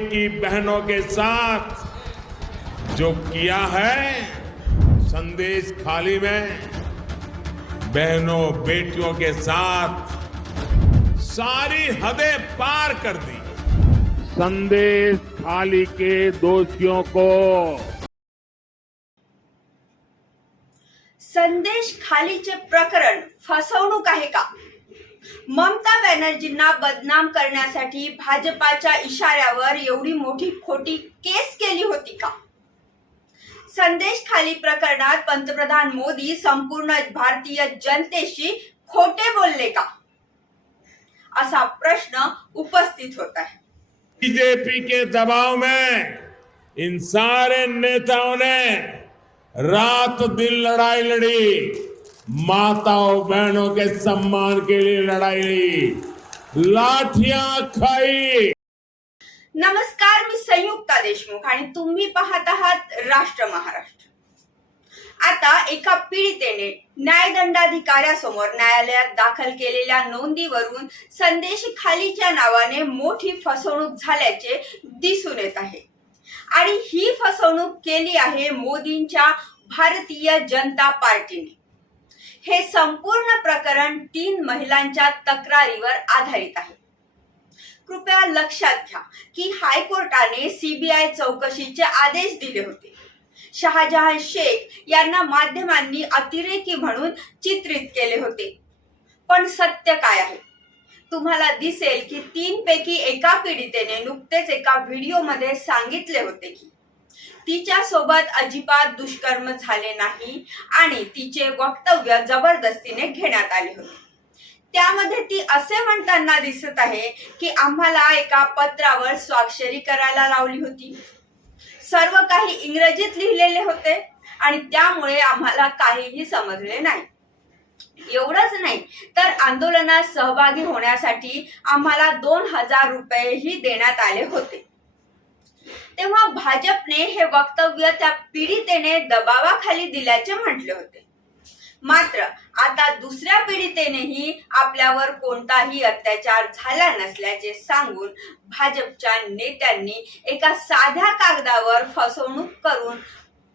की बहनों के साथ जो किया है संदेश खाली में बहनों बेटियों के साथ सारी हदें पार कर दी। संदेश खाली के दोषियों को। संदेश खालीचे प्रकरण फसवणूक आहे का? ममता बॅनर्जींना बदनाम करण्यासाठी भाजपाच्या इशाऱ्यावर एवढी मोठी खोटी केस केली होती का? संदेश खाली प्रकरणात पंतप्रधान मोदी संपूर्ण भारतीय जनतेशी खोटे बोलले का? असा प्रश्न उपस्थित होता है बीजेपी के दबाव में इन सारे नेताओं ने रात दिन लड़ाई लड़ी। माताओं बहनों के सम्मान के लिए लड़ाई ली लाठियां खाई। नमस्कार मी संयुक्ता देशमुख आणि तुम्ही पाहत आहात राष्ट्र महाराष्ट्र. आता एका पीडितेने न्यायदंडाधिकाऱ्यासमोर न्यायालयात दाखल केलेल्या नोंदीवरून संदेश खालीच्या नावाने मोठी फसवणूक झाल्याचे दिसून येत आहे. आणि ही फसवणूक केली आहे मोदींच्या भारतीय जनता पार्टीने. हे संपूर्ण प्रकरण तीन महिलांच्या तक्रारीवर आधारित आहे. कृपया लक्षात घ्या की हायकोर्टाने सीबीआय चौकशीचे आदेश दिले होते. शहाजहान शेख यांना माध्यमांनी अतिरेकी म्हणून चित्रित केले होते. पण सत्य काय आहे? तुम्हाला दिसेल की तीन पैकी एका पीडितेने नुकतेच एका व्हिडिओमध्ये सांगितले होते की तिच्या सोबत अजिबात दुष्कर्म झाले नाही आणि तिचे वक्तव्य जबरदस्तीने घेण्यात आले होते. त्यामध्ये ती असे म्हणताना दिसत आहे की आम्हाला एका पत्रावर स्वाक्षरी करायला लावली होती. सर्व काही इंग्रजीत लिहिलेले होते आणि त्यामुळे आम्हाला काहीही समजले नाही. एवढंच नाही तर आंदोलनात सहभागी होण्यासाठी आम्हाला दोन हजार रुपयेही देण्यात आले होते. तेव्हा भाजपने हे वक्तव्य त्या पीडितेने दबावाखाली दिल्याचे म्हटले होते. मात्र आता दुसऱ्या पीडितेनेही आपल्यावर कोणताही अत्याचार झाला नसल्याचे सांगून भाजपच्या नेत्यांनी एका साध्या कागदावर फसवणूक करून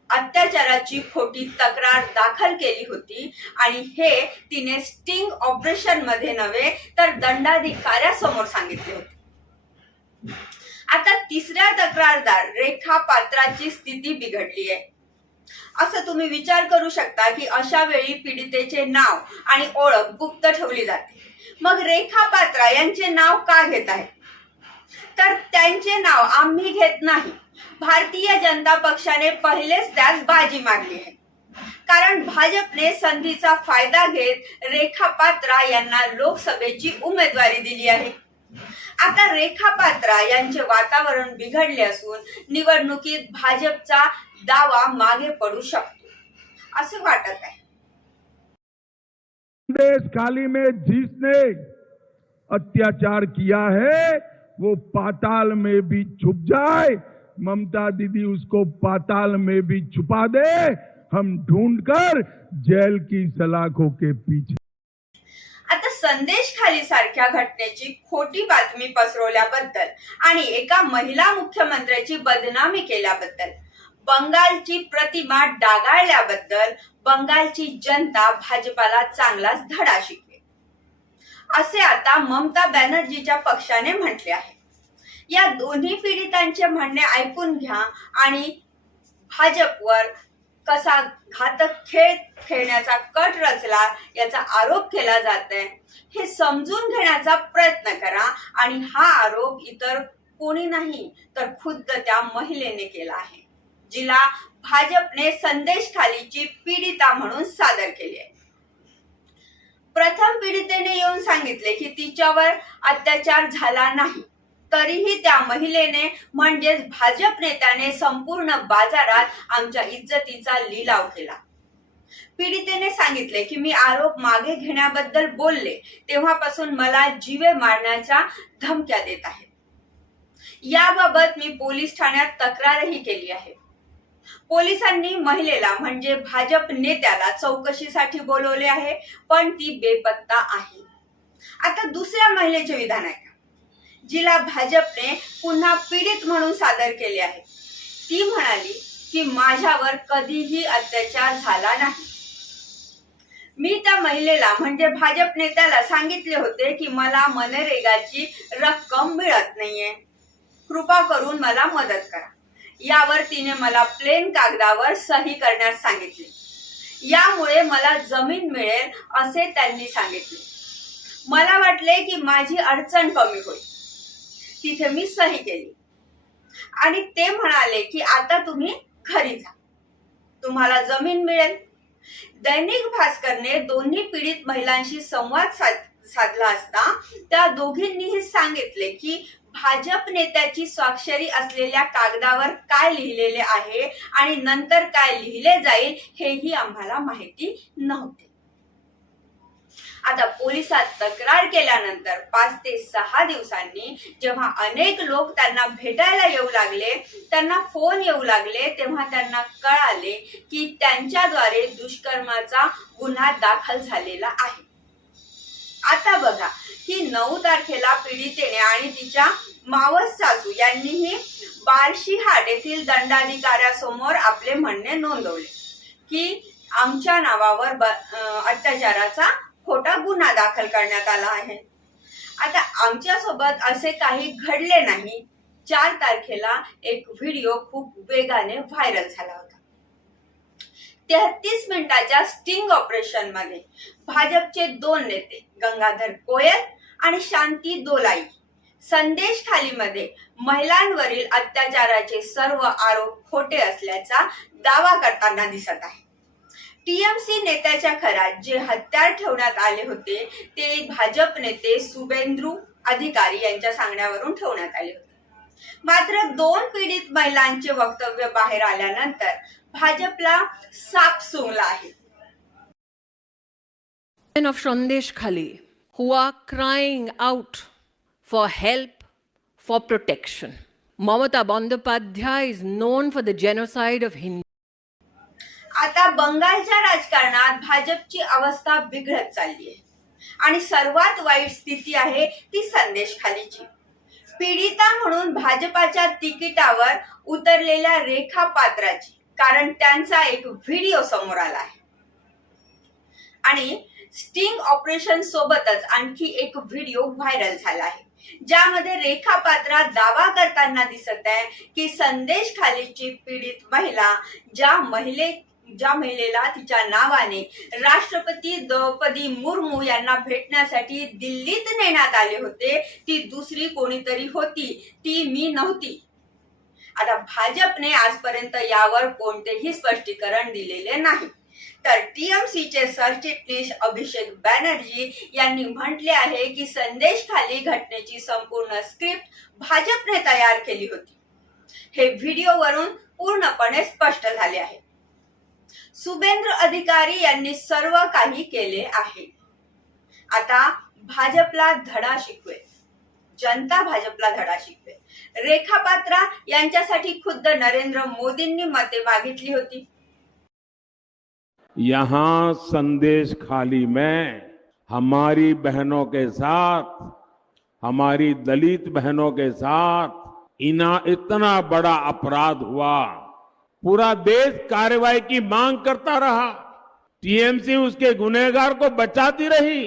अत्याचाराची खोटी तक्रार दाखल केली होती आणि हे तिने स्टिंग ऑपरेशनमध्ये नव्हे तर दंडाधिकाऱ्यासमोर सांगितले होते. तिसऱ्या तक्रारदार रेखा पात्राची स्थिती बिघडली आहे. असं तुम्ही विचार करू शकता की अशा वेळी पीडितेचे नाव आणि ओळख गुप्त ठेवली जाते. मग रेखा पात्रा यांचे नाव का घेत आहे तर त्यांचे नाव आम्ही घेत नाही. भारतीय जनता पक्षाने पहिलेच त्यास बाजी मारली आहे. कारण भाजपने संधीचा फायदा घेत रेखा पात्रा यांना लोकसभेची उमेदवारी दिली आहे. आता रेखा पात्रा यांचे वातावरण बिघडले असून निवडणुकीत भाजपचा दावा मागे पडू शकतो. असे वाटत आहे. देश खाली में जिसने अत्याचार किया है वो पाताल में भी छुप जाए। ममता दीदी उसको पाताल में भी छुपा दे। हम ढूंढकर जेल की सलाखों के पीछे संदेश खाली सारख्या घटनेची खोटी बातमी पसरवल्याबद्दल आणि एका महिला मुख्यमंत्र्याची बदनामी केल्याबद्दल बंगालची प्रतिमा डागाळल्याबद्दल बंगालची जनता भाजपाला चांगलाच धडा शिकवे असे आता ममता बॅनर्जीच्या पक्षाने म्हटले आहे. या दोन्ही पीडितांचे म्हणणे ऐकून घ्या आणि भाजपवर कसा घातक खेळ खेळण्याचा कट रचला याचा आरोप केला जात आहे हे समजून घेण्याचा प्रयत्न करा आणि हा आरोप इतर कोणी नाही तर खुद्द त्या महिलेने केला आहे जिला भाजपने संदेश खालीची पीडिता म्हणून सादर केली आहे. प्रथम पीडितेने येऊन सांगितले की तिच्यावर अत्याचार झाला नाही. तरीही त्या महिलेने म्हणजेच भाजप नेत्याने संपूर्ण बाजारात आमच्या इज्जतीचा लिलाव केला. पीडितेने सांगितले की मी आरोप मागे घेण्याबद्दल बोलले तेव्हापासून मला जीवे मारण्याच्या धमक्या देत आहेत. याबाबत मी पोलीस ठाण्यात तक्रारही केली आहे. पोलिसांनी महिलेला म्हणजे भाजप नेत्याला चौकशीसाठी बोलवले आहे पण ती बेपत्ता आहे. आता दुसऱ्या महिलेचे विधान आहे जिला भाजपने पुन्हा पीडित म्हणून सादर केले आहे. ती म्हणाली की माझ्यावर कधीही अत्याचार झाला नाही. मी त्या महिलेला म्हणजे भाजप नेत्याला सांगितले होते की मला मनरेगाची रक्कम मिळत नाहीये. कृपा करून मला मदत करा. यावर तिने मला प्लेन कागदावर सही करण्यास सांगितले. यामुळे मला जमीन मिळेल असे त्यांनी सांगितले. मला वाटले की माझी अडचण कमी होईल. तिथे मी सही केली. आणि ते म्हणाले की आता तुम्ही घरी जा. तुम्हाला जमीन मिळेल. दैनिक भास्करने दोन्ही पीडित महिलांशी संवाद साध- साधला असता त्या दोघींनीही सांगितले की भाजप नेत्याची स्वाक्षरी असलेल्या कागदावर काय लिहिलेले आहे आणि नंतर काय लिहिले जाईल हेही आम्हाला माहिती नव्हते. आता पोलिसात तक्रार केल्यानंतर पाच ते सहा दिवसांनी जेव्हा अनेक लोक त्यांना भेटायला येऊ लागले त्यांना फोन येऊ लागले तेव्हा त्यांना कळाले की त्यांच्याद्वारे दुष्कर्माचा गुन्हा दाखल झालेला आहे. आता बघा की नऊ तारखेला पीडितेने आणि तिच्या मावस सासू यांनीही बार्शीहाट येथील दंडाधिकाऱ्यासमोर आपले म्हणणे नोंदवले की आमच्या नावावर ब- अत्याचाराचा खोटा गुन्हा दाखल करण्यात आला आहे. आता आमच्यासोबत असे काही घडले नाही. चार तारखेला एक व्हिडिओ खूप वेगाने व्हायरल झाला होता. तेहतीस मिनिटाच्या स्टिंग ऑपरेशनमध्ये भाजपचे दोन नेते गंगाधर कोयल आणि शांती दोलाई संदेश खालीमध्ये महिलांवरील अत्याचाराचे सर्व आरोप खोटे असल्याचा दावा करताना दिसत आहे टीएमसी नेत्याच्या घरात जे हत्यार ठेवण्यात आले होते ते भाजप नेते सुबेंद्रू अधिकारी यांच्या सांगण्यावरून ठेवण्यात आले होते. मात्र दोन पीडित महिलांचे वक्तव्य बाहेर आल्यानंतर भाजपला साप सोंगला आहे. ऑफ संदेश खाली who are crying out for help for protection Mamata Bandopadhyay is known for the genocide of Hindu आता बंगालच्या राजकारणात भाजपची अवस्था बिघडत चालली आहे आणि सर्वात वाईट स्थिती आहे ती संदेश खालीची पीडिता म्हणून भाजपाच्या तिकिटावर उतरलेल्या रेखा पात्राची कारण त्यांचा एक व्हिडिओ समोर आला आहे. आणि स्टिंग ऑपरेशन सोबतच आणखी एक व्हिडिओ व्हायरल झाला आहे ज्यामध्ये रेखा पात्रा दावा करताना दिसत आहे की संदेश खालीची पीडित महिला ज्या महिले ज्या महिलेला तिच्या नावाने राष्ट्रपती द्रौपदी मुर्मू यांना भेटण्यासाठी दिल्लीत नेण्यात आले होते. ती दुसरी कोणीतरी होती ती मी नव्हती. आता भाजपने आजपर्यंत यावर कोणतेही स्पष्टीकरण दिलेले नाही. तर टीएमसीचे सरचिटणीस अभिषेक बॅनर्जी यांनी म्हटले आहे की संदेश खाली घटनेची संपूर्ण स्क्रिप्ट भाजपने तयार केली होती. हे व्हिडिओवरून पूर्णपणे स्पष्ट झाले आहे. सुबेंद्र अधिकारी यांनी सर्व काही केले आहे. आता भाजपला धडा शिकवेल. जनता भाजपला धडा शिकवेल. रेखा पात्रा यांच्यासाठी खुद्द नरेंद्र मोदींनी मते मागितली होती. यहाँ संदेश खाली में हमारी बहनों के साथ, हमारी दलित बहनों के साथ इना इतना बड़ा अपराध हुआ। पूरा देश कार्रवाई की मांग करता रहा। टीएमसी उसके गुनहगार को बचाती रही।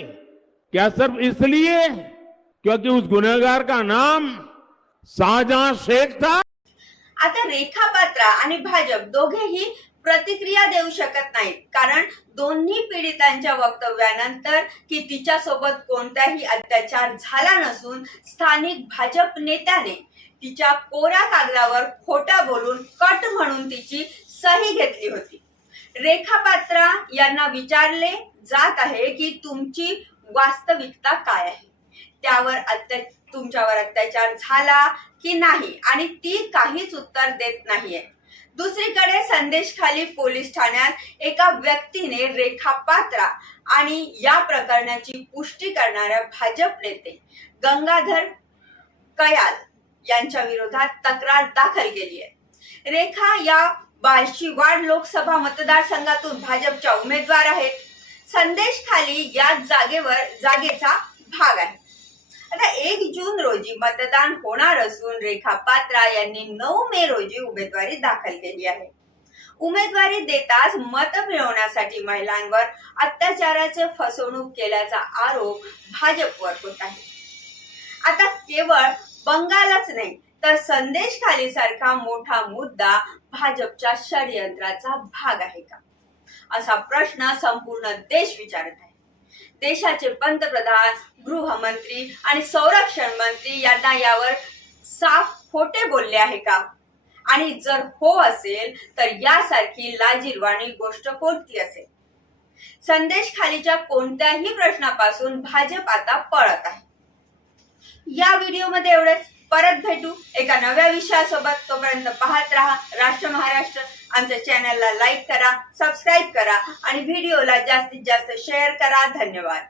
क्या सिर्फ इसलिए? क्योंकि उस गुनहगार का नाम शाहजहां शेख था। आता रेखा पात्रा आणि भाजप दोघेही प्रतिक्रिया देऊ शकत नाहीत कारण दोन्ही पीडितांच्या वक्तव्यानंतर की तिच्यासोबत कोणताही अत्याचार झाला नसून स्थानिक भाजप नेत्याने तिच्या कोऱ्या कागदावर खोटा बोलून कट म्हणून तिची सही घेतली होती. रेखा पात्रा यांना विचारले जात आहे की तुमची वास्तविकता काय आहे? त्यावर अत्या तुमच्यावर अत्याचार झाला की नाही? आणि ती काहीच उत्तर देत नाहीये. दुसरीकडे संदेश खाली पोलीस ठाण्यात एका व्यक्तीने रेखा पात्रा आणि या प्रकरणाची पुष्टी करणाऱ्या भाजप नेते गंगाधर कयाल यांच्या विरोधात तक्रार दाखल केली आहे रेखा या बार्शी लोकसभा मतदारसंघातून भाजपच्या उमेदवार आहेत. संदेश खाली या जागेवर जागेचा भाग आहे. आता एक जून रोजी मतदान होणार असून रेखा पात्रा यांनी नऊ मे रोजी उमेदवारी दाखल केली आहे. उमेदवारी देताच मत मिळवण्यासाठी महिलांवर अत्याचाराचे फसवणूक केल्याचा आरोप भाजपवर होत आहे. आता केवळ बंगालच नाही तर संदेश खाली सारखा मोठा मुद्दा भाजपच्या षडयंत्राचा भाग आहे का? असा प्रश्न संपूर्ण देश विचारत आहे. देशाचे पंतप्रधान गृहमंत्री आणि संरक्षण मंत्री यांना यावर साफ खोटे बोलले आहे का? आणि जर हो असेल तर यासारखी लाजिरवाणी गोष्ट कोणती असेल? संदेश खालीच्या कोणत्याही प्रश्नापासून भाजप आता पळत आहे. या व्हिडिओमध्ये एवढंच. परत भेटू एका नव्या विषयासोबत. तोपर्यंत पाहत राहा. राष्ट्र महाराष्ट्र. आमच्या चॅनलला लाईक करा सबस्क्राईब करा आणि व्हिडिओला जास्तीत जास्त शेअर करा. धन्यवाद.